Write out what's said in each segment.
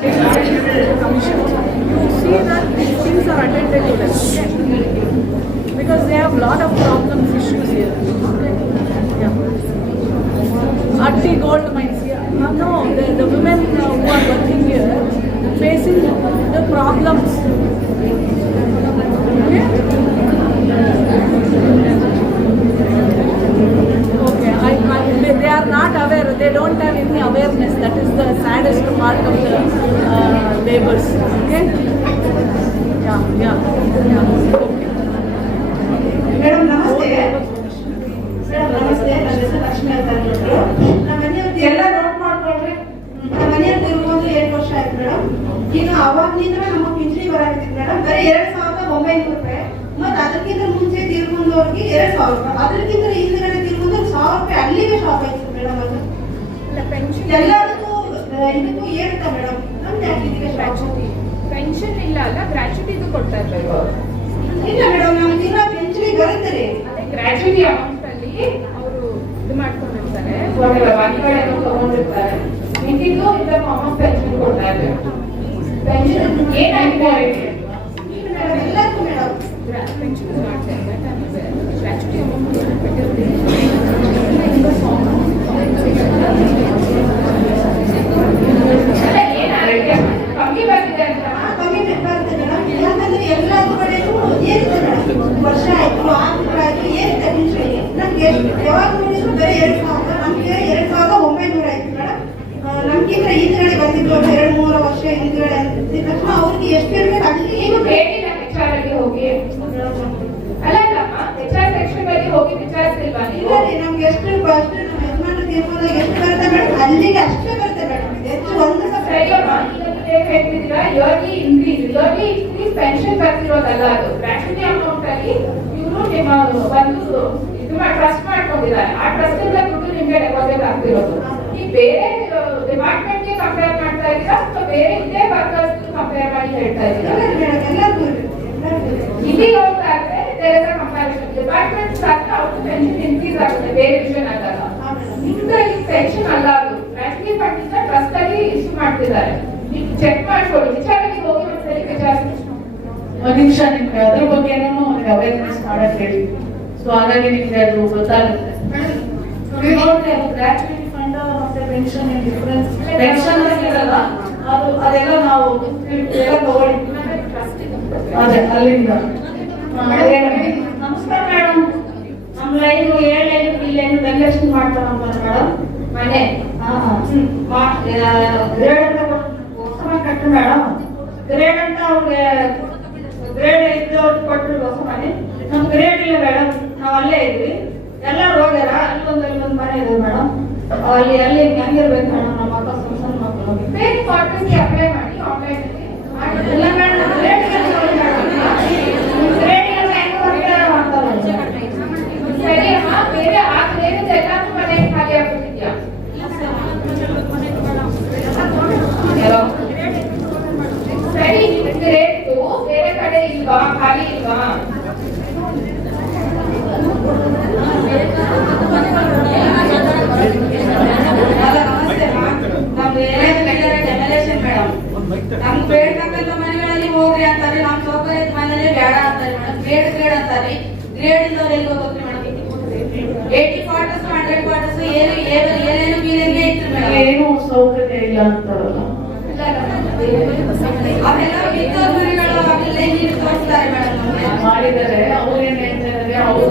commission. You see that these things are attended to them, okay? Because they have lot of problems, issues here. Okay? Yeah. Atti gold mines here. No, the women who are working here facing the problems. Okay, they are not aware, they don't have any awareness. That is the saddest part of the laborers. Okay? Yeah. Madam, namaste. Madam, namaste. ನನ್ನ ಹೆಸರು ಲಕ್ಷ್ಮಿ ಅಂತ ಅಂದ್ಬಿಟ್ಟು ನಮ್ಮ ಮನೆಯವ್ರದ್ದು ಎಲ್ಲ note ಮಾಡ್ಕೊಳ್ರಿ. ನಮ್ಮ ಮನೆಯವ್ರದ್ದು ಇರ್ಬೋದು 7 ವರ್ಷ ಆಯ್ತು ಮೇಡಮ್. ಈಗ ಅವಾಗ್ಲಿಂದ ನಮ್ಮ ಪಿಂಚಣಿ ಬರಾಕತ್ತಿತ್ತು ಮೇಡಮ್. ಬರೀ 2,900 ರೂಪಾಯಿ. ಮತ್ತೆ ಅದಕ್ಕಿಂತ ಮುಂಚೆ ತೀರ್ಕೊಂಡವ್ರಿಗೆ 2,000 ರೂಪಾಯಿ. ಅದಕ್ಕಿಂತ ಹಿಂದ್ಗಡೆ ತೀರ್ಕೊಂಡ್ರೆ 1,000 ರೂಪಾಯಿ ಅಲ್ಲಿಗೆ ಶಾಪ್ ಆಯ್ತು ಮೇಡಮ್. ಅದು ಎಲ್ಲದಕ್ಕೂ ಇದಕ್ಕೂ ಏರುತ್ತಾ ಮೇಡಮ್? ನಮ್ದು ಯಾಕೆ ಗ್ರಾಚ್ಯುಟಿ ಪೆನ್ಷನ್ ಇಲ್ಲ ಅಲ್ಲ, ಗ್ರಾಚ್ಯುಟಿದು ಕೊಡ್ತಾ ಇರ್ಬೇಕು. ಇಲ್ಲ ಮೇಡಮ್, ನಮ್ಗೆ ಇರೋ ಪಿಂಚಣಿ ಬರುತ್ತೆ ರೀ. ಅದೇ ಗ್ರಾಚ್ಯುಟಿ ಅಮೌಂಟ್ ಅಲ್ಲಿ ಅವರು ಇದು ಮಾಡ್ಕೊಂಡಿರ್ತಾರೆ, ತಗೊಂಡಿರ್ತಾರೆ. ಮಿಕ್ಕಿದ್ದು ಇಂದ ಕಾಮನ್ ಪೆನ್ಷನ್ ಕೊಡ್ತಾ ಇರ್ಬೇಕು. ಪೆನ್ಷನ್ ಏನಾಗಿದೆ ಎಲ್ಲಕ್ಕೂ ಮೇಡಮ್ ಪೆನ್ಷನ್ ಮಾಡ್ತಾ ಇರ್ಬೇಕು. ಗ್ರಾಚ್ಯುಟಿ ಅಮೌಂಟ್ ಕಮ್ಮಿ ಬಂದಿದೆ ಅಂತ ಕಮ್ಮಿ ಬರುತ್ತೆ ಮೇಡಮ್. ಯಾಕಂದ್ರೆ ಎಲ್ಲ ಕಡೆಗೂ ಏರುತ್ತೆ ಮೇಡಮ್. ವರ್ಷ ಆಯ್ತು 6 ತಿಂಗಳು ಆಯ್ತು ಏರುತ್ತೆ ಪಿಂಚಣಿ. ನಮ್ಗೆ ಯಾವಾಗ ನೋಡಿದ್ರು ಬರೀ 2,000. ನಮ್ಗೆ 2,900 ಆಯ್ತು ಮೇಡಮ್. ನಮ್ಗಿಂತ ಹಿಂದ್ಗಡೆ ಬಂದಿದ್ದು 2-3 ವರ್ಷ ಹಿಂದ್ಗಡೆ ಅಂತಿದ ತಕ್ಷಣ ಅವ್ರಿಗೆ ಎಷ್ಟು ಇರ್ಬೇಕು ಅಲ್ಲಿ ನೀವು ಕೇಳಿಲ್ಲ HR ಅಲ್ಲಿ ಹೋಗಿ ಅಲ್ಲಮ್ಮ HR ಸೆಕ್ಷನ್ ಅಲ್ಲಿ ಹೋಗಿ ವಿಚಾರಿಸಿಲ್ವಾ ನೀವು? ಇಲ್ಲ ರೀ, ನಮ್ಗೆ ಎಷ್ಟು ನಮ್ಮ ಯಜಮಾನ ತೀರ್ಕೊಂಡಾಗ ಎಷ್ಟು ಬರುತ್ತೆ ಮೇಡಮ್ ಅಲ್ಲಿಗೆ ಅಷ್ಟೇ ಬರುತ್ತೆ ಮೇಡಮ್. ಹೆಚ್ಚು ಒಂದು ಸರಿಯಮ್ಮ. ಈಗ ಹೇಳ್ತಿದ್ದೀರಾ ಇಯರ್ಲಿ ಇನ್ಕ್ರೀಸ್ ಪೆನ್ಷನ್ ಬರ್ತಿರೋದಲ್ಲ, ಅದು ಗ್ರಾಚ್ಯುಟಿ ಅಮೌಂಟ್ ಅಲ್ಲಿ ಇವರು ನಿಮ್ಮ ಒಂದು ಇದು ಟ್ರಸ್ಟ್ ಮಾಡ್ಕೊಂಡಿದ್ದಾರೆ. ಆ ಟ್ರಸ್ಟ್ ಇಂದ ದುಡ್ಡು ನಿಮ್ಗೆ ಡೆಪಾಸಿಟ್ ಆಗ್ತಿರೋದು. ಈ ಬೇರೆ ಡಿಪಾರ್ಟ್ಮೆಂಟ್ ಗೆ ಕಂಪೇರ್ ಮಾಡ್ತಾ ಇದ್ದೀರಾ ಅಥವಾ ಬೇರೆ ಇದೇ ವರ್ಕರ್ಸ್ ಕಂಪೇರ್ ಮಾಡಿ ಹೇಳ್ತಾ ಇದ್ದೀರಾ? ಇಲ್ಲಿ ಹೋಗ್ತಾದ್ರೆ ಕಂಪ್ಯಾರಿಸನ್ ಡಿಪಾರ್ಟ್ಮೆಂಟ್ ಆದ್ರೆ ಅವ್ರದ್ದು ಪೆನ್ಷನ್ ಇನ್ಕ್ರೀಸ್ ಆಗುತ್ತೆ, ಬೇರೆ ವಿಷನ್ ಆಗಲ್ಲ. ನಿಮ್ದು ಈ ಪೆನ್ಷನ್ ಅಲ್ಲ, ಅದು ಗ್ರಾಚ್ಯುಟಿ ಫಂಡ್ ಇಂದ ಟ್ರಸ್ಟ್ ಅಲ್ಲಿ ಇಶ್ಯೂ ಮಾಡ್ತಿದ್ದಾರೆ. ನೀವು ಚೆಕ್ ಮಾಡ್ಕೊಳ್ಳಿ, ವಿಚಾರಕ್ಕೆ ಹೋಗಿ ಒಂದ್ಸರಿ ವಿಚಾರಿಸಿ. ಒಂದು ನಿಮಿಷ ನಿಮ್ಗೆ ಅದ್ರ ಬಗ್ಗೆ ಅವ್ರಿಗೆ ಅವೇರ್ನೆಸ್ ಮಾಡಕ್ ಹೇಳಿ. ಸೊ ಹಾಗಾಗಿ ನಿಮ್ಗೆ ಅದು ಗೊತ್ತಾಗುತ್ತೆ. ಗ್ರಾಚ್ಯುಟಿ ಫಂಡ್ ಮತ್ತೆ ಪೆನ್ಷನ್ ಡಿಫರೆನ್ಸ್. ಪೆನ್ಷನ್ ಇರಲ್ಲ, ಅದೆಲ್ಲ ನಾವು ಎಲ್ಲ ತಗೊಳ್ಳಿ. ಅದೇ ಅಲ್ಲಿಂದ. ನಮಸ್ಕಾರ ಮೇಡಮ್. ನಮ್ಮ ಲೈನ್ 7 ಲೈನ್ ಇಲ್ಲೇನು ರೆಗ್ಯುಲೇಷನ್ ಮಾಡ್ತಾರಂತ ಮೇಡಮ್. ಮನೆ ಗ್ರೇಡ್ ಅಂತ ಹೊಸ ಕಟ್ಟು ಮೇಡಮ್. ಗ್ರೇಡ್ ಅಂತ ಅವ್ರಿಗೆ ಗ್ರೇಡ್ ಇದ್ದವ್ರು ಕೊಟ್ಟರು ಹೊಸ ಮನೆ. ನಮ್ ಗ್ರೇಡ್ ಇಲ್ಲ ಮೇಡಮ್, ನಾವ್ ಅಲ್ಲೇ ಇದ್ವಿ. ಎಲ್ಲರೂ ಹೋಗ್ಯಾರ. ಅಲ್ಲೊಂದು ಮನೆ ಇದೆ ಮೇಡಮ್. ಅಲ್ಲಿ ಹೆಂಗಿರ್ಬೇಕು ಮೇಡಮ್? ನಮ್ಮ ಮಕ್ಕಳು ಸಣ್ಣ ಮಕ್ಕಳು ಬೇರೆ ಕ್ವಾರ್ಟರ್ಸ್ಗೆ ಅಪ್ಲೈ ಮಾಡಿ ಆನ್ಲೈನ್ ಅಲ್ಲಿ. ಇಲ್ಲ ಮೇಡಮ್, ಗ್ರೇಡ್ ಸರಿ ಅಮ್ಮ, ಬೇರೆ ಆ ಗ್ರೇಡ್ ಎಲ್ಲಾದ್ರೂ ಮನೆ ಖಾಲಿ ಆಗ್ಬಿಟ್ಟಿದ್ಯಾ? ಸರಿ, ಗ್ರೇಡ್ ಬೇರೆ ಕಡೆ ಇಲ್ವಾ, ಖಾಲಿ ಇಲ್ವಾ? ನಮ್ಗೆ ಬೇಡ್ತಕ್ಕಂಥ ಮನೆಗಳಲ್ಲಿ ಹೋಗ್ರಿ ಅಂತಾರೆ, ನಮ್ ಸೌಕರ್ಯ ಮನೆಯಲ್ಲಿ ಬೇಡ ಅಂತಾರೆ ಮೇಡಮ್. ಗ್ರೇಡ್ ಅಂತಾರೆ. ಗ್ರೇಡ್ ಇದ್ದವ್ರು ಎಲ್ಲಿ ಹೋಗ್ರಿ ಮೇಡಮ್? 80 ಕ್ವಾರ್ಟರ್ಸ್ 100 ಕ್ವಾರ್ಟರ್ಸ್ ಏನೇನು ಬೀಳಂಗೆ ಇತ್ತು ಮೇಡಮ್. ಏನು ಸೌಕರ್ಯ ಇಲ್ಲ ಅಂತಾರಲ್ಲ, ಅವೆಲ್ಲ ಬಿದ್ದವ್ರ ಮನೆಗಳು ಅವೆಲ್ಲ ನೀರು ತೋರಿಸ್ತಾರೆ ಮೇಡಮ್. ನಮ್ಗೆ ಮಾಡಿದ್ದಾರೆ. ಅವ್ರು ಏನ್ ಹೇಳ್ತಾ ಇದ್ದಾರೆ, ಅವ್ರು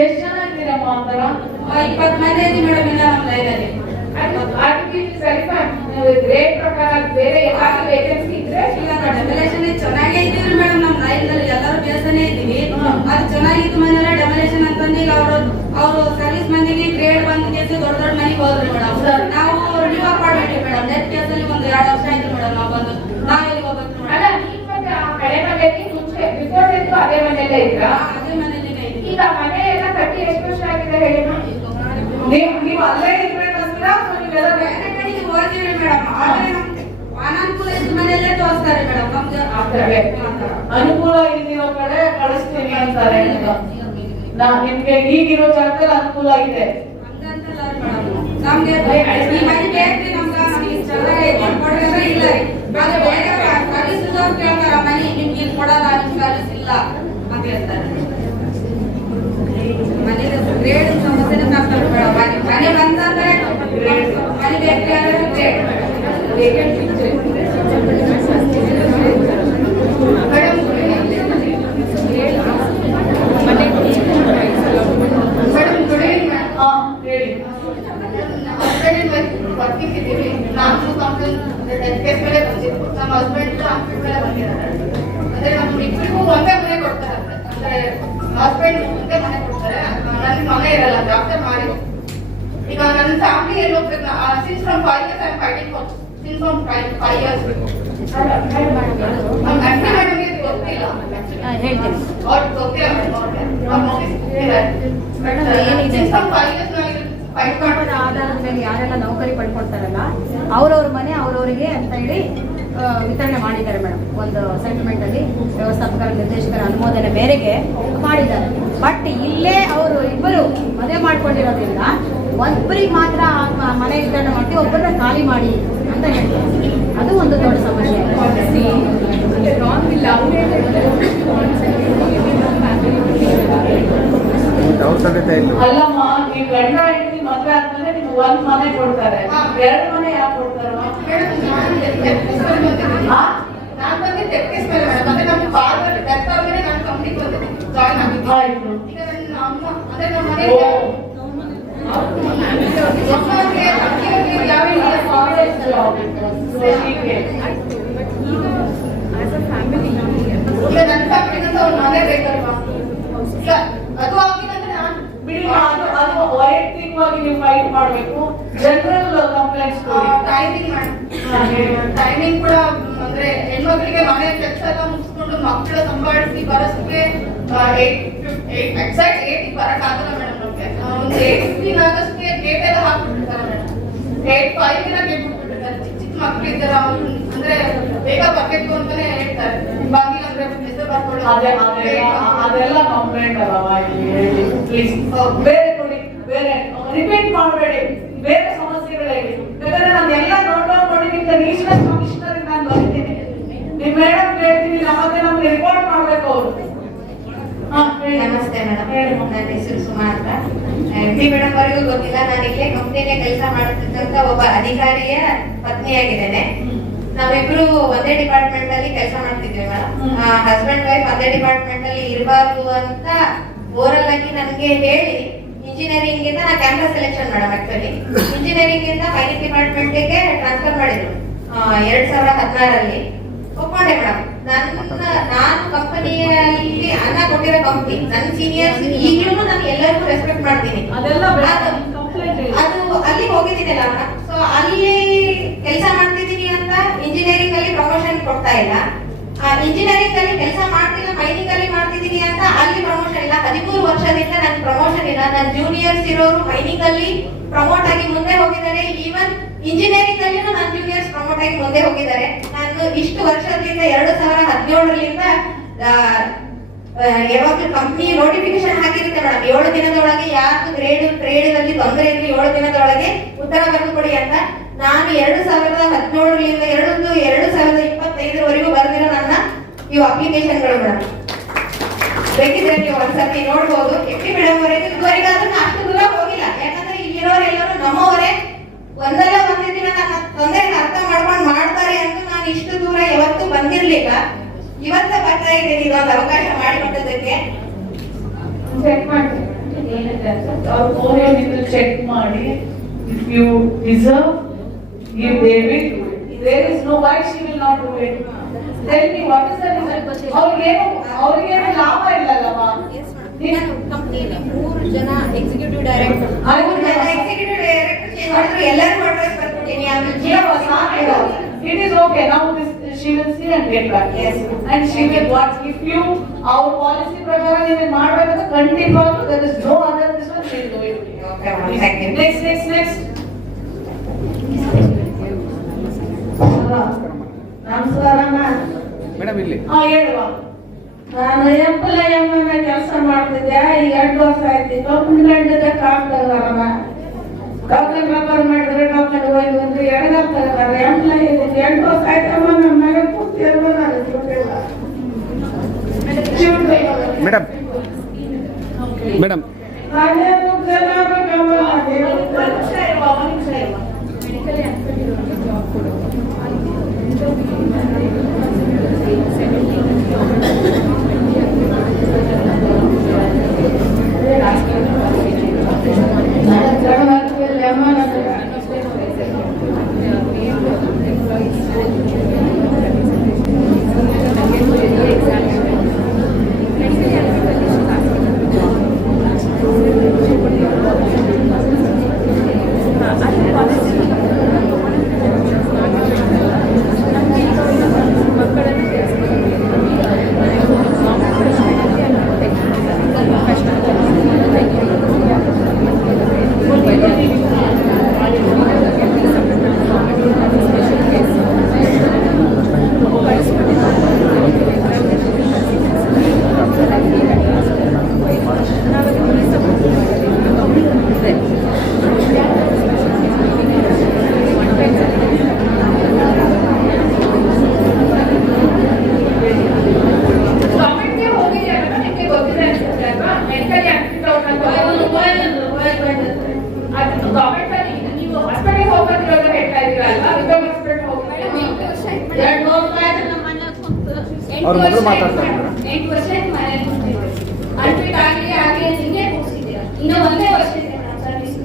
ಎಷ್ಟು ಜನ ಇದ್ದೀರಮ್ಮ ಅಂತಾರ? 20 ಮಂದಿ ಐತಿ ಮೇಡಮ್ ಇಲ್ಲ ನಮ್ಮ ಲೈನಲ್ಲಿ. ಗ್ರೇಡ್ ಪ್ರಕಾರ ಬೇರೆ ಏನಾದ್ರು ವೇಕೆನ್ಸಿ ಇದ್ರೆ ಇಲ್ಲ ಡೆಮೊಲೇಷನ್ ಚೆನ್ನಾಗೇ ಇದ್ದೀವಿ ಮೇಡಮ್. ನಮ್ಮ ಲೈನ್ನಲ್ಲಿ ಎಲ್ಲರೂ ಬೇಸನೇ ಇದ್ದೀವಿ. ಅದು ಚೆನ್ನಾಗಿತ್ತು ಮನೆಯಲ್ಲ ಡೆಮೊಲೇಷನ್ ಅಂತಂದು ಈಗ ಅವರು ಸರ್ವಿಸ್ ಮಂದಿಗೆ ಗ್ರೇಡ್ ಬಂದ ಕೇಸ್ ದೊಡ್ಡ ಮನೆಗೆ ಹೋದ್ರಿ ಮೇಡಮ್. ನಾವು ರಿನ್ಯೂ ಮಾಡ್ಬಿಟ್ವಿ ಮೇಡಮ್. ಡೆತ್ ಕೇಸಲ್ಲಿ ಒಂದು 2 ವರ್ಷ ಆಯ್ತು ಮೇಡಮ್. ನಾವು ಬಂದು ನಾವ್ ಎಲ್ಲಿ ಹೋಗ್ಬೇಕು ಅಲ್ಲ, ನೀವು ಮತ್ತೆ ಆ ಹಳೆ ಮನೆಯಲ್ಲಿ ಮುಂಚೆ ಬಿಫೋರ್ ಇದ್ದು ಅದೇ ಮನೆಯಲ್ಲೇ ಇದ್ರಾ? ಅದೇ ಮನೆಯಲ್ಲಿ ಈಗ ಮನೆ ಎಲ್ಲ ಕಟ್ಟಿ ಎಷ್ಟು ವರ್ಷ ಆಗಿದೆ ಹೇಳಿ? ನೀವು ಅಲ್ಲೇ ಇರ್ಬೇಕಂತೀರಾ ಅಥವಾ ನೀವೆಲ್ಲ ಬೇರೆ ಕಡೆಗೆ ಹೋಗಿವಿ ಮೇಡಮ್. ಆದ್ರೆ ನಮ್ಗೆ ಅನಾನುಕೂಲ ಇದ್ದ ಮನೆಯಲ್ಲೇ ತೋರಿಸ್ತಾರೆ ಮೇಡಮ್. ನಮ್ಗೆ ಅನುಕೂಲ ಇಲ್ದಿರೋ ಕಡೆ ಕಳಿಸ್ತೀನಿ ಅಂತಾರೆ. ನಿಮ್ಗೆ ಈಗಿರೋ ಜಾಗದಲ್ಲಿ ಅನುಕೂಲ ಇದೆ ಹಂಗಂತಲ್ಲ ಮೇಡಮ್. ನಮ್ಗೆ ಈ ಮನೆ ಕೊಡ್ರಿ ಇಲ್ಲ ರೀ ಅದು ಬೇಡ ಸರ್ವಿಸ್ ಇದ್ದವ್ರು ಕೇಳ್ತಾರ ಮನೆ ನಿಮ್ಗೆ ಇಲ್ಲಿ ಕೊಡಲ್ಲ ನಿಮ್ಗೆ ಸರ್ವಿಸ್ ಇಲ್ಲ ಅಂತ ಹೇಳ್ತಾರೆ ಮನೆ ಗ್ರೇಡ್ ಸಮಸ್ಯೆನ ಕಾಪಾಡ್ಬೇಡ ಮನೆ ಬಂತಂದ್ರೆ ಮನೆ ಬೇಕು ಅಂದ್ರೆ ಗ್ರೇಡ್ ನಾನು ಕಂಪ್ಲೇಂಟ್ ಕೇಸ್ ಮೇಲೆ ಬಂದಿದ್ದು ನಮ್ಮ ಹಸ್ಬೆಂಡ್ ಹಾಸ್ಪಿಟಲ್ ಮೇಲೆ ಬಂದಿದ್ದಾರೆ ಅಂದ್ರೆ ನಮ್ಮ ಇಬ್ಬರಿಗೂ ಒಂದೇ ಮನೆ ಕೊಡ್ತಾರೆ ಅಂದ್ರೆ ಹಸ್ಬೆಂಡ್ ಒಂದೇ ಮನೆ ಕೊಡ್ತಾರೆ ನನಗೆ ಮನೆ ಇರಲ್ಲ ಡಾಕ್ಟರ್ ಮಾಡಿ ಈಗ ನನ್ನ ಫ್ಯಾಮಿಲಿ ಎಲ್ಲಿ ಹೋಗ್ಬೇಕು since from 5 years I am fighting for since from 5 years ಮೇಡಮ್ಗೆ ಗೊತ್ತಿಲ್ಲ ಹೇಳ್ತೀನಿ ಅವ್ರು ಗೊತ್ತಿಲ್ಲ ಸಿನ್ಸ್ ಫ್ರಮ್ 5 years ನಾನು ಆಧಾರದ ಮೇಲೆ ಯಾರೆಲ್ಲ ನೌಕರಿ ಪಡ್ಕೊಳ್ತಾರಲ್ಲ ಅವ್ರವ್ರ ಮನೆ ಅವ್ರವರಿಗೆ ಅಂತ ಹೇಳಿ ವಿತರಣೆ ಮಾಡಿದ್ದಾರೆ ಮೇಡಮ್. ಒಂದು ಸೆಟಲ್ಮೆಂಟ್ ಅಲ್ಲಿ ವ್ಯವಸ್ಥಾಪಕರ ನಿರ್ದೇಶಕರ ಅನುಮೋದನೆ ಮೇರೆಗೆ ಮಾಡಿದ್ದಾರೆ. ಬಟ್ ಇಲ್ಲೇ ಅವರು ಇಬ್ಬರು ಮದುವೆ ಮಾಡ್ಕೊಂಡಿರೋದ್ರಿಂದ ಒಬ್ಬರಿಗೆ ಮಾತ್ರ ಮನೆ ವಿತರಣೆ ಮಾಡ್ತೀವಿ, ಒಬ್ಬರನ್ನ ಖಾಲಿ ಮಾಡಿ ಅಂತ ಹೇಳ್ತಾರೆ. ಅದು ಒಂದು ದೊಡ್ಡ ಸಮಸ್ಯೆ. ಅಲ್ಲಮ್ಮ, ನೀವು ಗಂಡ ಹೆಂಡತಿ ಮದುವೆ ಆದ್ಮೇಲೆ ನಿಮ್ಗೆ ಒಂದ್ ಮನೆ ಕೊಡ್ತಾರೆ, 2 ಮನೆ ಯಾಕೆ ಕೊಡ್ತಾರೆ? ನಾನು ಬಂದು ಟೆಕ್ನಿಸ್ ಮೇಲೆ ಮತ್ತೆ ನಮ್ಮ ಫಾದರ್ ಡೆತ್ ಆದ್ಮೇಲೆ ನಾನು ಕಂಪ್ನಿಗೆ ಬಂದೆ ಜಾಯ್ನ್ ಆಗಿದ್ದು. ಈಗ ನನ್ನ ಅಮ್ಮ ಅಂದ್ರೆ ನಮ್ಮ ಮನೆ ನನ್ನ ಫ್ಯಾಮಿಲಿಗಂತ ಒಂದು ಮನೆ ಬೇಕಲ್ವಾ? ಅದು ಆಗಿದಂದ್ರೆ ನಾನು ಬಿಡಿ, ಅದು ವೈಯಕ್ತಿಕವಾಗಿ ನೀವು ಫೈಟ್ ಮಾಡಬೇಕು. ಜನರಲ್ ಕಂಪ್ಲೇಂಟ್ಸ್ ಟೈಮಿಂಗ್ ಕೂಡ ಅಂದ್ರೆ ಹೆಣ್ಮಕ್ಳಿಗೆ ಮನೆ ಕೆಲಸ ಎಲ್ಲ ಮುಗಿಸ್ಕೊಂಡು ಮಕ್ಕಳ ಸಂಭಾಳಿಸಿ ಬರೋದಕ್ಕೆ ಎಕ್ಸಾಕ್ಟ್ 8 ಬರಕ್ ಆಗಲ್ಲ ಮೇಡಮ್. ನಮ್ಗೆ ಒಂದು 8:15 ಆಗಷ್ಟೇ ಗೇಟ್ ಎಲ್ಲ ಹಾಕ್ಬಿಟ್ಟಿರ್ತಾರೆ ಮೇಡಮ್. 8:05 ಗೇಟ್ ಬಿಟ್ಬಿಟ್ಟಿರ್ತಾರೆ. ಚಿಕ್ಕ ಮಕ್ಳು ಇದ್ದಾರೆ, ಅಂದ್ರೆ ಬೇಗ ಬರ್ಬೇಕು ಅಂತಾನೆ ಹೇಳ್ತಾರೆ. ಬಾಗಿಲು ಅಂದ್ರೆ ಹೆಸರು ಬರ್ಕೊಳ್ಳಿ. ಅದೆಲ್ಲ ಕಂಪ್ಲೇಂಟ್ ಅಲ್ಲವಾ? ಇಲ್ಲಿ ಪ್ಲೀಸ್ ಬೇರೆ ಕೊಡಿ, ಬೇರೆ ರಿಪೀಟ್ ಮಾಡಬೇಡಿ, ಬೇರೆ ಸಮಸ್ಯೆಗಳು ಹೇಳಿ. ಯಾಕಂದ್ರೆ ನಾನು ಎಲ್ಲ ನೋಡಿ ನಿಮ್ಗೆ ರೀಜನಲ್ ಕಮಿಷನರ್ ನಾನು ಬರ್ತೀನಿ, ನಿಮ್ ಮೇಡಮ್ ಹೇಳ್ತೀನಿ, ನಮ್ಗೆ ರಿಪೋರ್ಟ್ ಮಾಡ್ಬೇಕು ಅವರು. ನಮಸ್ತೆ ಮೇಡಮ್, ನನ್ನ ಹೆಸರು ಸುಮಾ ಅಂತ. ಎಂ.ಪಿ. ಮೇಡಮ್ ಅವರಿಗೂ ಗೊತ್ತಿಲ್ಲ, ನಾನು ಇಲ್ಲೇ ಕಂಪ್ನಿಗೆ ಕೆಲಸ ಮಾಡುತ್ತಿದ್ದಂತ ಒಬ್ಬ ಅಧಿಕಾರಿಯ ಪತ್ನಿಯಾಗಿದ್ದೇನೆ. ನಾವಿಬ್ರು ಒಂದೇ ಡಿಪಾರ್ಟ್ಮೆಂಟ್ ಅಲ್ಲಿ ಕೆಲಸ ಮಾಡ್ತಿದ್ವಿ ಮೇಡಮ್. ಹಸ್ಬೆಂಡ್ ವೈಫ್ ಒಂದೇ ಡಿಪಾರ್ಟ್ಮೆಂಟ್ ಅಲ್ಲಿ ಇರಬಾರ್ದು ಅಂತ ಓರಲ್ ಆಗಿ ನನಗೆ ಹೇಳಿ ಇಂಜಿನಿಯರಿಂಗ್ ಇಂದ ನಾ campus selection madam. Actually engineering ಇಂದ ಮೈನಿಂಗ್ ಡಿಪಾರ್ಟ್ಮೆಂಟ್ ಗೆ ಟ್ರಾನ್ಸ್ಫರ್ ಮಾಡಿದ್ರು 2016 ಒಪ್ಕೊಂಡೆ ಮೇಡಮ್. ನಾನು ಕಂಪನಿಯಲ್ಲಿ ಅನ್ನ ಕೊಟ್ಟಿರೋ ಕಂಪ್ನಿ, ನನ್ನ ಸೀನಿಯರ್ಸ್ ಈಗಲೂ ನಾನು ಎಲ್ಲರಿಗೂ ರೆಸ್ಪೆಕ್ಟ್ ಮಾಡ್ತೀನಿ. ಅದು ಅಲ್ಲಿ ಹೋಗಿದ್ದೀನಲ್ಲ, ಸೊ ಅಲ್ಲಿ ಕೆಲಸ ಮಾಡ್ತಿದ್ದೀನಿ ಅಂತ ಇಂಜಿನಿಯರಿಂಗ್ ಅಲ್ಲಿ ಪ್ರಮೋಷನ್ ಕೊಡ್ತಾ ಇಲ್ಲ. ಇಂಜಿನಿಯರಿಂಗ್ ಅಲ್ಲಿ ಕೆಲಸ ಮಾಡ್ತಿಲ್ಲ, ಮೈನಿಂಗ್ ಅಲ್ಲಿ ಮಾಡ್ತಿದ್ದೀನಿ ಅಂತ ಅಲ್ಲಿ ಪ್ರಮೋಷನ್ ಇಲ್ಲ. 13 ವರ್ಷದಿಂದ ನನ್ ಪ್ರಮೋಷನ್ ಇಲ್ಲ. ನನ್ನ ಜೂನಿಯರ್ಸ್ ಇರೋರು ಮೈನಿಂಗ್ ಅಲ್ಲಿ ಪ್ರಮೋಟ್ ಆಗಿ ಮುಂದೆ ಹೋಗಿದ್ದಾರೆ. ಈವನ್ ಇಂಜಿನಿಯರಿಂಗ್ ಅಲ್ಲಿ ನನ್ನ ಜೂನಿಯರ್ಸ್ ಪ್ರಮೋಟ್ ಆಗಿ ಮುಂದೆ ಹೋಗಿದ್ದಾರೆ. ನಾನು ಇಷ್ಟು ವರ್ಷದಿಂದ 2017ರಿಂದ ಯಾವಾಗಲೂ ಕಂಪ್ನಿ ನೋಟಿಫಿಕೇಶನ್ ಹಾಕಿರುತ್ತೆ ಮೇಡಮ್, 7 ದಿನದೊಳಗೆ ಯಾರು ಟ್ರೇಡ್ ಅಲ್ಲಿ ತೊಂದರೆ ಇದ್ರೆ 7 ದಿನದೊಳಗೆ ಉತ್ತರ ಬರೆದು ಕೊಡಿ ಅಂತ. ನಾನು 2017ರಿಂದ 2025ವರೆಗೂ ಬರೆದಿರೋ ನನ್ನ ಇವು ಅಪ್ಲಿಕೇಶನ್ಗಳು ಮೇಡಮ್. ಬೇಕಿದ್ರೆ ನೀವು ಒಂದ್ಸತಿ ನೋಡ್ಬೋದು. ಎಂ.ಪಿ. ಮೇಡಮ್ ಅವರಿಗೆ ಇದುವರೆಗಾದ್ರೂ ಅಷ್ಟು ದೂರ ಹೋಗಿಲ್ಲ, ಯಾಕಂದ್ರೆ ಇಲ್ಲಿರೋರೆಲ್ಲರೂ ನಮ್ಮವರೇ. ಒಂದಲ್ಲ ಒಂದೇ ದಿನ ನನ್ನ ತೊಂದರೆಗೆ ಅರ್ಥ ಮಾಡ್ಕೊಂಡು ಮಾಡ್ತಾರೆ ಅಂತ ನಾನು ಇಷ್ಟು ದೂರ ಯಾವತ್ತೂ ಬಂದಿರ್ಲಿಲ್ಲ. ಇವತ್ತ ಬರ್ತಾ ಇದ್ದೀನಿ ಇದೊಂದು ಅವಕಾಶ ಮಾಡಿಕೊಟ್ಟದಕ್ಕೆ. ಚೆಕ್ ಮಾಡ್ತೀನಿ ಏನಿದೆ ಅಂತ ಅವ್ರು ಫೋನ್ ಚೆಕ್ ಮಾಡಿ, if you deserve give David do it. There is no why she will not do it. Tell me what is the reason? ಅವ್ರಿಗೇನು ಲಾಭ ಇಲ್ಲಲ್ಲವಾ? ನಾನು ಕಂಪನಿಯಲ್ಲಿ 3 ಜನ ಎಕ್ಸಿಕ್ಯೂಟಿವ್ ಡೈರೆಕ್ಟರ್, ಎಲ್ಲರೂ ಅಡ್ರೆಸ್ ಬರ್ತೀನಿ. It is okay. Now she will see and get back. Yes. And she will what if you our policy ಪ್ರಕಾರ ನೀವು ಮಾಡಬೇಕಂದ್ರೆ ಖಂಡಿತವಾಗ್ಲೂ there is no other reason she will do it. Okay, thank you. Next. ನಮಸ್ಕಾರ madam ಇಲ್ಲಿ ಹೇಳುವ. ನಾನು employee ಕೆಲಸ ಮಾಡ್ತಿದ್ದೆ, ಈಗ 2 ವರ್ಷ ಆಯ್ತು. ಕಂಪ್ನಿ ಗಂಡದಕ್ಕೆ ಆಗ್ತಾರ ಟೋಕನ್ ರೆಫರ್ ಮಾಡಿದ್ರೆ ಟೋಕನ್ ಹೋಯ್ತು ಅಂದ್ರೆ ಎಡಗಾಗ್ತಾರೆ. ಎಂಪ್ಲಾಯ್ ಮೇಡಮ್ ಮೇಡಮ್ ಗವರ್ಮೆಂಟ್ಗೆ ಹೋಗಿದೆಯಲ್ಲ ನಿಮಗೆ ಗೊತ್ತಿದೆ ಅನ್ಸುತ್ತೆ ಅಲ್ವಾ ಮೆಡಿಕಲ್ ಆಕ್ಟಿವಿಟಿ ಅದು ಗವರ್ಮೆಂಟ್ ಅಲ್ಲಿ ನೀವು ಹಾಸ್ಪಿಟಲ್ಗೆ ಹೋಗೋದಿರೋದು ಹೇಳ್ತಾ ಇದ್ದೀರಾ ಅಲ್ವಾ ವಿಧಾನ ಹಾಸ್ಪಿಟಲ್ ಹೋಗಿ ಅವ್ರ ಮೊದಲು ಮಾತಾಡ್ತಾರೆ 8 ವರ್ಷ ಮನೆ ಅಡ್ಮಿಟ್ ಆಗಿ ಹಾಗೆ ಹಿಂಗೆ ಕೂರಿಸಿದ್ದೀರಾ ಇನ್ನು ಒಂದೇ ವರ್ಷ ಇದೆ ಮೇಡಮ್ ಸರ್ವಿಸ್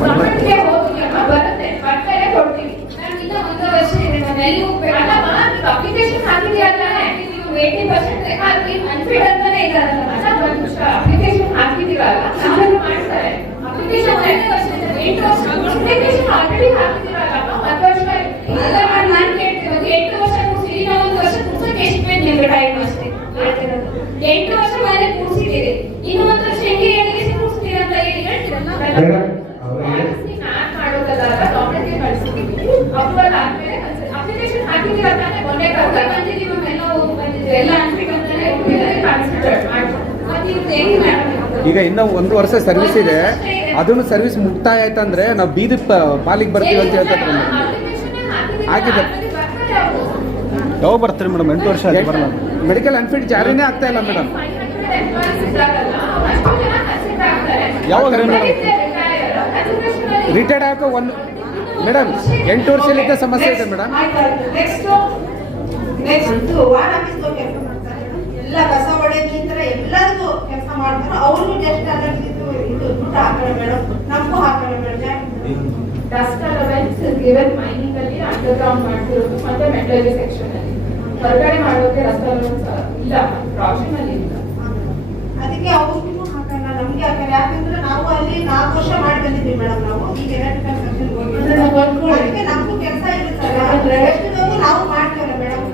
ಗವರ್ಮೆಂಟ್ಗೆ ಹೋಗಿ ಅಮ್ಮ ಬರುತ್ತೆ ಬರ್ತಾರೆ ಕೊಡ್ತೀವಿ ಮೇಡಮ್ ಇನ್ನು ಒಂದೇ ವರ್ಷ ಇದೆ ನಾನು ಎಲ್ಲಿ ಹೋಗ್ಬೇಕು ಅಲ್ಲಮ್ಮ ನೀವು ಅಪ್ಲಿಕೇಶನ್ ಹಾಕಿದೆಯಲ್ಲ ನೀವು 80% ಹಾಕಿ ಅನ್ಫಿಟ್ ಅಂತಾನೆ ಇದ್ದಾರಲ್ಲ ಅಲ್ಲ ಒಂದು ನಿಮಿಷ ಅಪ್ಲಿಕೇಶನ್ ಹಾಕಿದ್ದೀರಲ್ಲ ನಾವೆಲ್ಲ ಮಾಡ್ತಾರೆ ಅಪ್ಲಿಕೇಶನ್ ಒಂದೇ ವರ್ಷ ಇದೆ 8 ವರ್ಷ ಅಪ್ಲಿಕೇಶನ್ ಆಲ್ರೆಡಿ ಹಾಕಿದ್ದೀರಲ್ಲ ಒಂದು ವರ್ಷ ಇಲ್ಲ ಮಾಡಿ ನಾನು ಕೇಳ್ತಿರೋದು 8 ವರ್ಷ ಕೂರಿಸಿ ನಾವು ಒಂದು ವರ್ಷ ಕೂರ್ಸಕ್ಕೆ ಎಷ್ಟು ಬೇಕು ನಿಮ್ಗೆ ಟೈಮ್ ಅಷ್ಟೇ ಹೇಳ್ತಿರೋದು 8 ವರ್ಷ ಮನೆ ಕೂರಿಸಿದ್ದೀರಿ ಇನ್ನು ಒಂದು ವರ್ಷ ಹೆಂಗೆ ಹೇಳಿ ಕೂರಿಸ್ತೀರ ಅಂತ ಹೇಳಿ ಹೇಳ್ತೀರಲ್ಲ ಪಾಲಿಸಿ ನಾನ್ ಮಾಡೋದಲ್ಲ ಗವರ್ಮೆಂಟ್ಗೆ ಕಳಿಸ್ತೀವಿ ಅಪ್ರೂವಲ್ ಆದ್ಮೇಲೆ ಅಪ್ಲಿಕೇಶನ್ ಹಾಕಿದ್ದೀರ ತಾನೇ ಮೊನ್ನೆ ಬಂದಿದ್ದೀವಿ ಮ್ಯಾಮ್ ಎಲ್ಲ ಹೋಗಿ ಬಂದಿದ್ದೀವಿ ಎಲ್ಲ ಅನ್ಫಿಟ್ ಅಂತಾನೆ ಕನ್ಸಿಡರ್ ಮಾಡ್ಬೋದು ಮತ್ತೆ ಇವ್ರು ಹೆಂಗೆ ಮೇಡಮ್ ಈಗ ಇನ್ನೂ 1 ವರ್ಷ ಸರ್ವಿಸ್ ಇದೆ ಅದನ್ನು ಸರ್ವಿಸ್ ಮುಕ್ತಾಯ ಆಯ್ತಂದ್ರೆ ನಾವು ಬೀದಿ ಪಾಲಿಗೆ ಬರ್ತೀವಿ ಅಂತ ಹೇಳ್ತಾರೆ ಮೇಡಮ್. ಆಗಿದೆ. ಯಾವಾಗ ಬರ್ತೀರಿ ಮೇಡಮ್ 8 ವರ್ಷ ಆಯ್ತು ಬರಲ್ಲ ಮೆಡಿಕಲ್ ಅನ್ಫಿಟ್ ಜಾರಿನೇ ಆಗ್ತಾ ಇಲ್ಲ ಮೇಡಮ್. ಯಾವಾಗ ಮೇಡಮ್ ರಿಟೈರ್ಡ್ ಆಗೋ ಮೇಡಮ್ 8 ವರ್ಷದಿಂದ ಸಮಸ್ಯೆ ಇದೆ ಮೇಡಮ್. ನೆಕ್ಸ್ಟ್ ವಾರ್ಡ್ ಆಫೀಸ್ಗೆ ಕೆಲಸ ಮಾಡ್ತಾರೆ ಎಲ್ಲ ಕಸ ಹೊಡೆಯೋದ್ರಿಂದ ಎಲ್ಲರಿಗೂ ಕೆಲಸ ಮಾಡ್ತಾರೆ ಅವ್ರಿಗೂ ಜಸ್ಟ್ ಅಲರ್ಜಿ ಇದು ದುಡ್ಡು ಹಾಕೋಣ ಮೇಡಮ್ ನಮಗೂ ಹಾಕೋಣ madam dust allowance given mining ಅಲ್ಲಿ ಅಂಡರ್ಗ್ರೌಂಡ್ ಮಾಡ್ತಿರೋದು ಮತ್ತೆ ಮೆಟಲರ್ಜಿ ಸೆಕ್ಷನ್ ಅಲ್ಲಿ ಹೊರಗಡೆ ಮಾಡೋಕೆ ಡಸ್ಟ್ ಅಲವೆನ್ಸ್ ಇಲ್ಲ ಪ್ರಾವಿಷನ್ ಅಲ್ಲಿ ಇಲ್ಲ ಅದಕ್ಕೆ ಅವ್ರಿಗೂ ಹಾಕೋಣ ನಮ್ಗೆ ಹಾಕೋಣ ಯಾಕಂದ್ರೆ ನಾವು ಅಲ್ಲಿ 4 ವರ್ಷ ಮಾಡಿ ಬಂದಿದ್ದೀವಿ ಮೇಡಮ್ ನಾವು ಈಗ ಎಲೆಕ್ಟ್ರಿಕಲ್ ಸೆಕ್ಷನ್ ಹೋಗಿ ಅದಕ್ಕೆ ನಮಗೂ ಕೆಲಸ ಇರುತ್ತಲ್ಲ ಎಷ್ಟು ನಾವು ಮಾಡ್ತೇವೆ ಮೇಡಮ್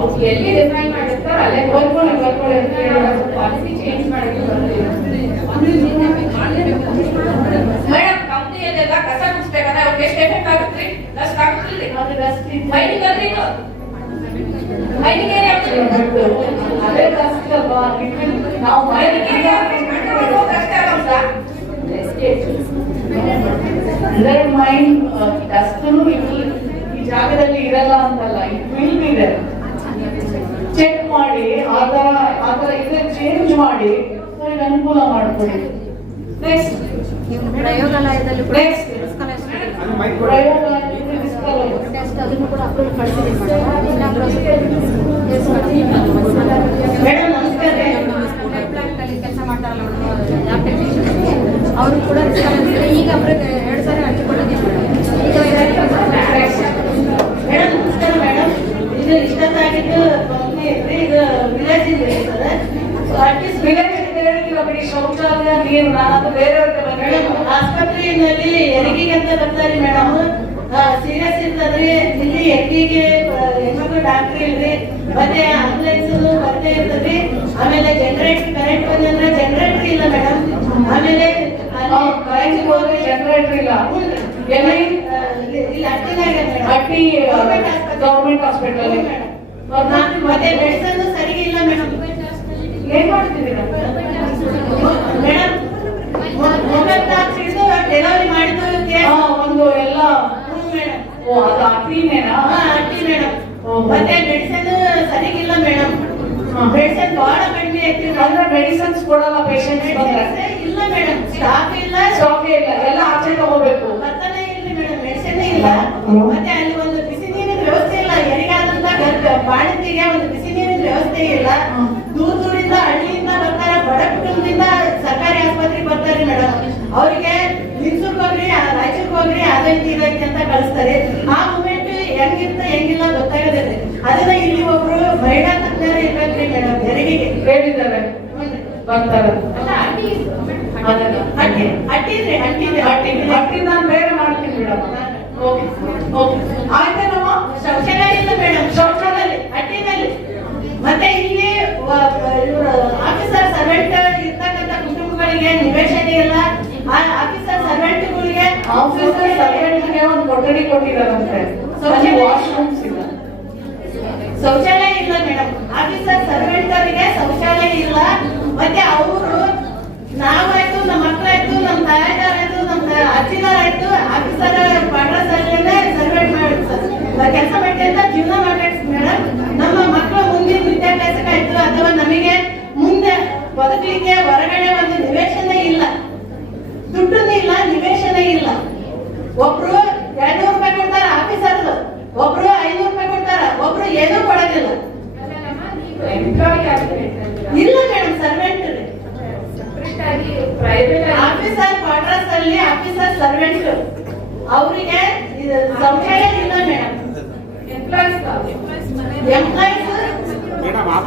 ಅವ್ರು ಎಲ್ಲಿ ಡಿಸೈನ್ ಮಾಡಿರ್ತಾರೋ ಅಲ್ಲೇ ಬರ್ಕೊಳ್ಳಿ ಪಾಲಿಸಿ ಚೇಂಜ್ ಮಾಡಕ್ಕೆ ಬರಲಿಲ್ಲ ಮೇಡಮ್ ಕಂಪ್ನಿಯಲ್ಲೆಲ್ಲ ಕಸ ಮುಚ್ಬೇಕಾದ್ರೆ ಅವ್ರಿಗೆ ಎಷ್ಟು ಎಫೆಕ್ಟ್ ಆಗುತ್ತೆ ಡಸ್ಟ್ ಆಗುತ್ತಿಲ್ಲ ಮೈನಿಂಗ್ ಅಂದ್ರೆ ಇದು ಮೈನಿಂಗ್ ಏನೇ ಅದೇ ಕಷ್ಟ ಅಲ್ವಾ ನಾವು ಮೈಂಡ್ ಡಸ್ಟನು ಈ ಜಾಗದಲ್ಲಿ ಇರಲ್ಲ ಅಂತಲ್ಲ it will be there check ಮಾಡಿ ಆ ತರ ಇದೆ ಚೇಂಜ್ ಮಾಡಿ ಅವ್ರಿಗೆ ಅನುಕೂಲ ಮಾಡ್ಕೊಳ್ಳಿ ನೆಕ್ಸ್ಟ್ ಪ್ರಯೋಗಾಲಯದಲ್ಲಿ ಕೂಡ Next. ಟೆಸ್ಟ್ ಅದನ್ನು ಕೂಡ ಅಪ್ರೂವಲ್ ಕಳಿಸಿದ್ದೀವಿ ಮೇಡಮ್ ನಮಸ್ಕಾರ ಕೆಲಸ ಮಾಡ್ತಾರಲ್ಲ ಲ್ಯಾಬ್ ಟೆಕ್ನಿಷಿಯನ್ ಅವರು ಕೂಡ ಈಗ ಅಪ್ರೂವ್ 2 ಸಾರಿ ಹಂಚಿಕೊಂಡಿದ್ದೀವಿ ಮೇಡಮ್ ನಮಸ್ಕಾರ ಮೇಡಮ್ ಇದು ಇಷ್ಟೊತ್ತಾಗಿದ್ದು ಕಂಪ್ನಿ ಐತ್ರಿ ಇದು ವಿಲೇಜ್ ಇಂದ ಇರ್ತದೆ ಅಟ್ಲೀಸ್ಟ್ ವಿಲೇಜ್ ಹೇಳಿಲ್ಲ ಬಿಡಿ ಶೌಚಾಲಯ ನೀರು ನಾನು ಬೇರೆಯವ್ರಿಗೆ ಮೇಡಮ್ ಆಸ್ಪತ್ರೆಯಲ್ಲಿ ಹೆರಿಗೆಗೆ ಅಂತ ಬರ್ತಾರೆ ಮೇಡಮ್ ಸೀರಿಯಸ್ ಇರ್ತದ್ರಿ. ಇಲ್ಲಿ ಎಕ್ಕಿಗೆ ಹೆಣ್ಮಕ್ಳು ಡಾಕ್ಟ್ರಿ ಇಲ್ರಿ, ಮತ್ತೆ ಆಂಬುಲೆನ್ಸ್ ಬರ್ತಾ ಇರ್ತದ್ರಿ. ಆಮೇಲೆ ಜನರೇಟರ್ ಕರೆಂಟ್ ಬಂದಂದ್ರೆ ಜನರೇಟರ್ ಇಲ್ಲ ಮೇಡಮ್. ಆಮೇಲೆ ಕರೆಂಟ್ ಹೋದ್ರೆ ಜನರೇಟರ್ ಇಲ್ಲ. ಎಲ್ಲಿ? ಇಲ್ಲಿ ಅಟ್ಟಿನಾಗ ಅಟ್ಟಿ ಗೌರ್ಮೆಂಟ್ ಹಾಸ್ಪಿಟಲ್. ಮತ್ತೆ ಮೆಡಿಸನ್ ಸರಿಗೆ ಇಲ್ಲ ಮೇಡಮ್. ಏನ್ ಮಾಡ್ತಿದ್ದೀರಾ ಮೇಡಮ್? ಮೊಬೈಲ್ ಹಿಡಿದು ಡೆಲಿವರಿ ಮಾಡಿದ್ದು ಒಂದು ಎಲ್ಲ. ಮೇಡಮ್. ಓ, ಅದು ಅಟ್ಟಿನೇನಾ? ಅಟ್ಟಿ ಮೇಡಮ್. ಮತ್ತೆ ಮೆಡಿಸನ್ ಸರಿಗಿಲ್ಲ ಮೇಡಮ್. ಮೆಡಿಸನ್ ಬಹಳ ಕಡಿಮೆ ಆಗ್ತಿದೆ. ಅಂದ್ರೆ ಮೆಡಿಸಿನ್ಸ್ ಕೊಡಲ್ಲ ಪೇಷಂಟ್ಸ್ ಬಂದ್ರೆ? ಇಲ್ಲ ಮೇಡಮ್, ಸ್ಟಾಕ್ ಇಲ್ಲ, ಸ್ಟಾಕ್ ಇಲ್ಲ, ಎಲ್ಲ ಆಚೆ ತಗೋಬೇಕು. ಬರ್ತಾನೆ ಇಲ್ರಿ ಮೇಡಮ್, ಮೆಡಿಸನ್ ಇಲ್ಲ. ಮತ್ತೆ ಅಲ್ಲಿ ಒಂದು ಬಿಸಿ ನೀರಿನ ವ್ಯವಸ್ಥೆ ಇಲ್ಲ. ಹೆರಿಗಾದಂತ ಬಾಣಂತಿಗೆ ಒಂದು ಬಿಸಿ ನೀರಿನ ವ್ಯವಸ್ಥೆ ಇಲ್ಲ. ದೂರದಿಂದ ಹಳ್ಳಿಯಿಂದ ಬರ್ತಾರೆ, ಬಡ ಕುಟುಂಬದಿಂದ ಸರ್ಕಾರಿ ಆಸ್ಪತ್ರೆಗೆ ಬರ್ತಾರೆ ಮೇಡಮ್. ಅವ್ರಿಗೆ ಲಿಂಗಸೂರ್ಗೆ ಹೋಗ್ರಿ, ರಾಯಚೂರ್ಗೆ ಹೋಗ್ರಿ, ಅದೈತಿ ಇದೈತಿ ಅಂತ ಕಳಿಸ್ತಾರೆ. ಆ ಮೂಮೆಂಟ್ ಹೆಂಗಿರ್ತ ಹೆಂಗಿಲ್ಲ ಗೊತ್ತಾಗದಿಲ್ಲ. ಅದನ್ನ ಇಲ್ಲಿ ಒಬ್ರು ಮಹಿಳಾ ತಜ್ಞರು ಇರ್ಬೇಕ್ರಿ ಮೇಡಮ್. ಹೆರಿಗೆಗೆ ಹೇಳಿದ್ದಾರೆ ಬರ್ತಾರೆ. ಅಟ್ಟಿ ನಾನು ಬೇರೆ ಮಾಡ್ತೀನಿ ಮೇಡಮ್. Okay okay, ಆಯ್ತೇನಮ್ಮ? ಶೌಚಾಲಯ ಇಲ್ಲ ಮೇಡಮ್. ಶೌಚಾಲಯ ಅಟ್ಟಿನಲ್ಲಿ. ಮತ್ತೆ ಇಲ್ಲಿ ಆಫೀಸರ್ ಸರ್ವೆಂಟ್ ಇರ್ತಕ್ಕಂಥ ಕುಟುಂಬಗಳಿಗೆ ನಿವೇಶನ ಇಲ್ಲ. ಆ ಆಫೀಸರ್ ಸರ್ವೆಂಟ್ಗಳಿಗೆ ಆಫೀಸರ್ ಸರ್ವೆಂಟ್ಗೆ ಒಂದು ಕೊಠಡಿ ಕೊಟ್ಟಿದ್ದಾರಂತೆ, ವಾಶ್ರೂಮ್ಸ್ ಇಲ್ಲ. ಶೌಚಾಲಯ ಇಲ್ಲ ಮೇಡಮ್. ಆಫೀಸರ್ ಸರ್ವೆಂಟ್ ಅವರಿಗೆ ಶೌಚಾಲಯ ಇಲ್ಲ. ಮತ್ತೆ ಅವರು ನಾವಾಯ್ತು, ನಮ್ಮ ಮಕ್ಕಳಾಯ್ತು, ನಮ್ಮ ತಾಯಿದಾರಾಯ್ತು, ನಮ್ಮ ಅಜ್ಜಿದಾರಾಯ್ತು, ಆಫೀಸರ್ ಕ್ವಾರ್ಟರ್ಸ್ ಅಲ್ಲೇ ಸರ್ವೆಂಟ್ ಕೆಲಸ ಮಾಡಿ ಅಂತ ಜೀವನ ಮಾಡ್ಬೇಕು ಮೇಡಮ್. ನಮ್ಮ ಮಕ್ಕಳು ಮುಂದಿನ ವಿದ್ಯಾಭ್ಯಾಸಕ್ಕಾಯ್ತು ಅಥವಾ ನಮಗೆ ಮುಂದೆ ಬದುಕಲಿಕ್ಕೆ ಹೊರಗಡೆ ಒಂದು ನಿವೇಶನ ಇಲ್ಲ, ದುಡ್ಡು ಇಲ್ಲ, ನಿವೇಶನ ಇಲ್ಲ. ಒಬ್ರು 200 ರೂಪಾಯಿ ಕೊಡ್ತಾರ ಆಫೀಸರ್, ಒಬ್ರು 500 ರೂಪಾಯಿ ಕೊಡ್ತಾರ, ಒಬ್ರು ಏನೂ ಕೊಡೋದಿಲ್ಲ. ಇಲ್ಲ ಮೇಡಮ್, ಸರ್ವೆಂಟ್ ಆಫೀಸರ್ ಕ್ವಾರ್ಟರ್ಸ್ ಅಲ್ಲಿ ಆಫೀಸರ್ ಸರ್ವೆಂಟ್ ಅವರಿಗೆ ಶೌಚಾಲಯ ಇಲ್ಲ ಮೇಡಮ್. ಎಂಪ್ಲಾಯ್ಸ್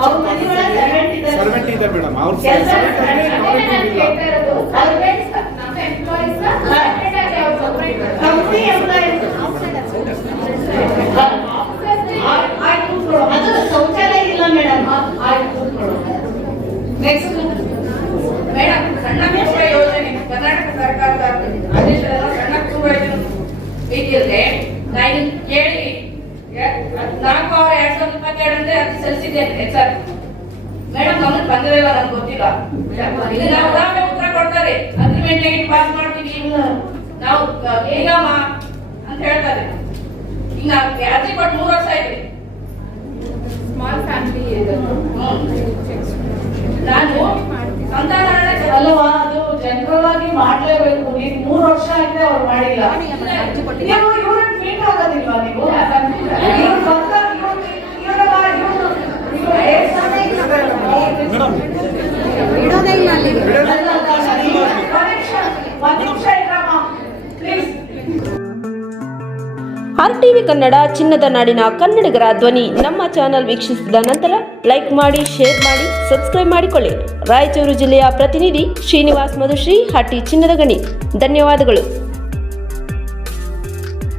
ಅವ್ರ ಮನೆ ಒಳಗೆ ಸರ್ವೆಂಟ್ ಇದ್ದಾರೆ. ಸರ್ವೆಂಟ್ ಇದೆ ಮೇಡಮ್. ಅವ್ರ ಕೆಲಸ ಕಂಪ್ನಿ ಎಂಪ್ಲಾಯ್ಸ್. ಅದು ಶೌಚಾಲಯ ಇಲ್ಲ ಮೇಡಮ್. ನೆಕ್ಸ್ಟ್ ಮೇಡಮ್, ಸಣ್ಣ ಕುಟುಂಬ ಯೋಜನೆ ಕರ್ನಾಟಕ ಸರ್ಕಾರದ ಆದೇಶದ ಸಣ್ಣ ಕುಟುಂಬ ಬೇಕಿದ್ರೆ ನಾನು ಕೇಳಿ 4/6/2022 ಅಂದ್ರೆ ಅದು ಸಲ್ಲಿಸಿದ್ದೇನೆ ಹೆಸರು. ಮೇಡಮ್ ನಮಗೆ ಬಂದಿರಲ್ಲ, ನನ್ಗೆ ಗೊತ್ತಿಲ್ಲ. ಇದು ನಾವು ಉದಾಹರಣೆ ಉತ್ತರ ಕೊಡ್ತಾರೆ, ಅಗ್ರಿಮೆಂಟ್ ಹೇಗೆ ಪಾಸ್ ಮಾಡ್ತೀವಿ ನಾವು ಹೇಗಮ್ಮ ಅಂತ ಹೇಳ್ತಾರೆ. ಈಗ ಅರ್ಜಿ ಕೊಟ್ಟು 3 ವರ್ಷ ಆಯ್ತು. ಸ್ಮಾಲ್ ಫ್ಯಾಮಿಲಿ ನಾನು ಸಂತಾನ ಅಲ್ವಾ, ಅದು ಜನರಲ್ ಆಗಿ ಮಾಡ್ಲೇಬೇಕು. ನೀವು 3 ವರ್ಷ ಆಯ್ತು ಅವ್ರು ಮಾಡಿಲ್ಲ. ನೀವು ಇವ್ರನ್ನ ಮೀಟ್ ಆಗೋದಿಲ್ವಾ? ನೀವು ಬಿಡೋದೇ ಇಲ್ಲ ಅಲ್ಲಿ. RTV ಕನ್ನಡ ಚಿನ್ನದ ನಾಡಿನ ಕನ್ನಡಿಗರ ಧ್ವನಿ. ನಮ್ಮ ಚಾನೆಲ್ ವೀಕ್ಷಿಸಿದ ನಂತರ ಲೈಕ್ ಮಾಡಿ, ಶೇರ್ ಮಾಡಿ, ಸಬ್ಸ್ಕ್ರೈಬ್ ಮಾಡಿಕೊಳ್ಳಿ. ರಾಯಚೂರು ಜಿಲ್ಲೆಯ ಪ್ರತಿನಿಧಿ ಶ್ರೀನಿವಾಸ್ ಮಧುಶ್ರೀ, ಹಟ್ಟಿ ಚಿನ್ನದ ಗಣಿ. ಧನ್ಯವಾದಗಳು.